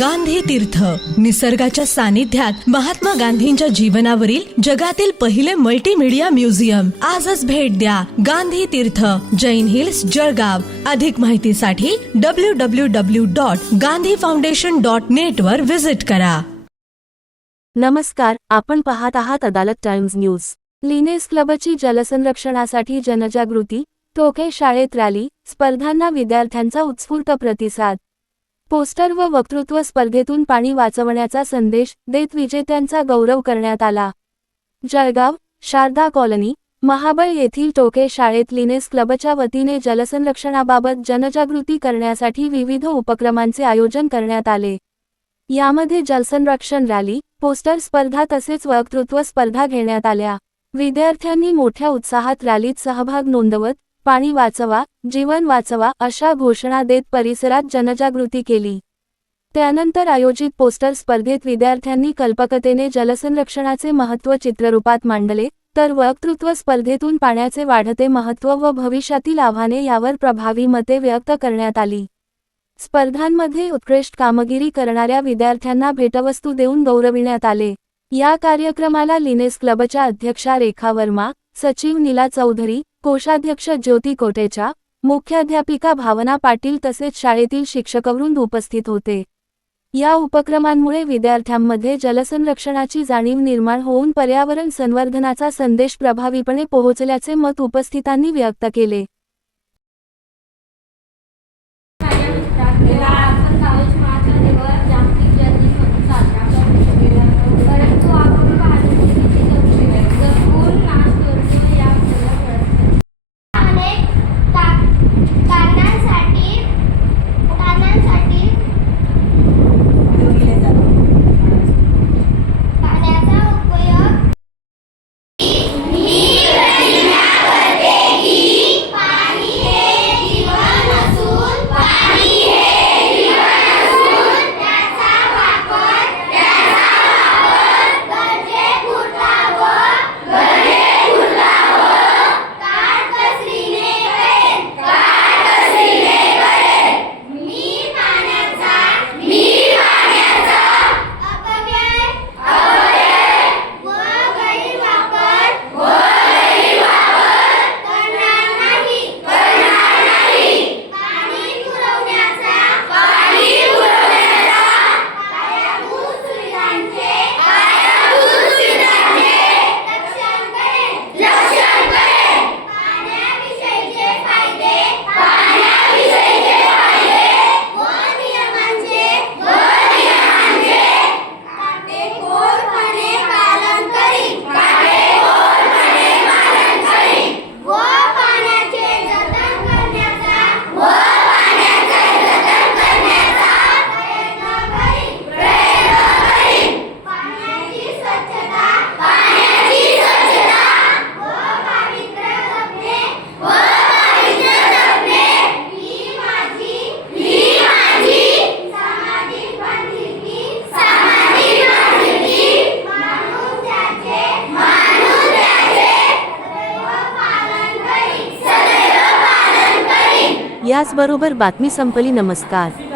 गांधी तीर्थ, निसर्गाच्या सानिध्यात महात्मा गांधींच्या जीवनावरील जगातील पहिले मल्टीमीडिया म्युझियम. आजच भेट द्या. गांधी तीर्थ, जैन हिल्स, जळगाव. अधिक माहितीसाठी www.gandhifoundation.net वर विजिट करा. नमस्कार, आपण पाहत आहात अदालत टाइम्स न्यूज. लिनेस क्लबची जलसंरक्षणासाठी जनजागृती, टोके शाळेत रॅली, स्पर्धांना विद्यार्थ्यांचा उत्स्फूर्त प्रतिसाद. पोस्टर व वक्तृत्व स्पर्धेतून पाणी वाचवण्याचा संदेश देत विजेत्यांचा गौरव करण्यात आला. जळगाव, शारदा कॉलनी, महाबळ येथील टोके शाळेत लिनेस क्लबच्या वतीने जलसंरक्षणाबाबत जनजागृती करण्यासाठी विविध उपक्रमांचे आयोजन करण्यात आले. यामध्ये जलसंरक्षण रॅली, पोस्टर स्पर्धा तसेच वक्तृत्व स्पर्धा घेण्यात आल्या. विद्यार्थ्यांनी मोठ्या उत्साहात रॅलीत सहभाग नोंदवत पाणी वाचवा, जीवन वाचवा अशा घोषणा देत परिसरात जनजागृती केली. त्यानंतर आयोजित पोस्टर स्पर्धेत विद्यार्थ्यांनी कल्पकतेने जलसंरक्षणाचे महत्त्व चित्ररूपात मांडले, तर वक्तृत्व स्पर्धेतून पाण्याचे वाढते महत्त्व व भविष्यातील आव्हाने यावर प्रभावी मते व्यक्त करण्यात आली. स्पर्धांमध्ये उत्कृष्ट कामगिरी करणाऱ्या विद्यार्थ्यांना भेटवस्तू देऊन गौरविण्यात आले. या कार्यक्रमाला लिनेस क्लबच्या अध्यक्षा रेखा वर्मा, सचिव नीला चौधरी, कोषाध्यक्ष ज्योती कोटेचा, मुख्याध्यापिका भावना पाटील तसेच शाळेतील शिक्षकवृंद उपस्थित होते. या उपक्रमांमुळे विद्यार्थ्यांमध्ये जलसंरक्षणाची जाणीव निर्माण होऊन पर्यावरण संवर्धनाचा संदेश प्रभावीपणे पोहोचल्याचे मत उपस्थितांनी व्यक्त केले. याचबरोबर बातमी संपली. नमस्कार.